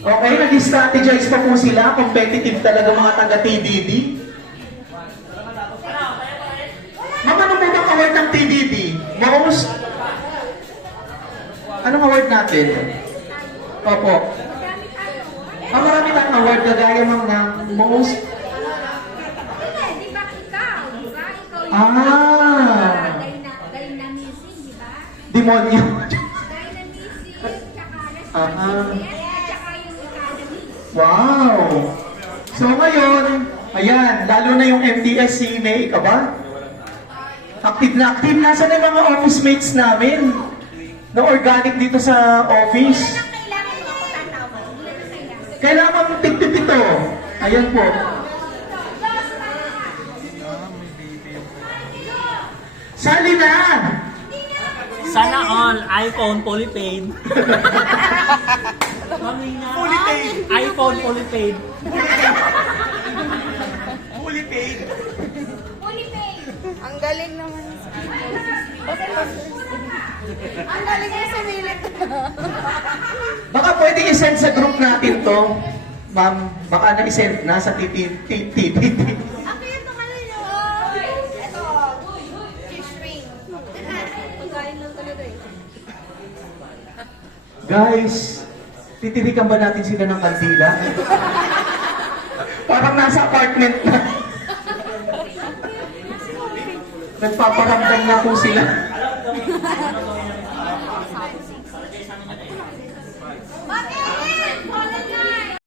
Okay, nag-strategize pa po sila. Competitive talaga mga taga-TDD. Ma'am, ano po bang award ng TDD? Most? Anong award natin? Opo. Marami tayong award kagaya ma'am ng most... Di ba ikaw? Di ba? Ikaw yung dynamism, di ba? Demonyo. Dynamism, tsaka responsibility, at tsaka yung economy. Wow! So ngayon, ayan, lalo na yung MTS si May, ka ba? Active na active. Nasaan na yung mga office mates namin? Na organic dito sa office. Ilan ang kailangan mo ako tatawag? Ilan ang kailangan? Kailangan tigpipito. Ayan po. Sali na! Sana all iPhone fully paid. Mamina. Fully paid. iPhone fully paid. Fully paid. Fully paid. Ang galing naman. Ang galing mo sumilit. Baka pwede i-send sa group natin to. Ma'am, baka na-send na sa TTT. Ako yung tumalay nyo. Ito, fish ring. Pagkain lang talaga eh. Guys, titirikan ba natin sila ng kandila? Parang nasa apartment na. Nagpaparamdam na po sila.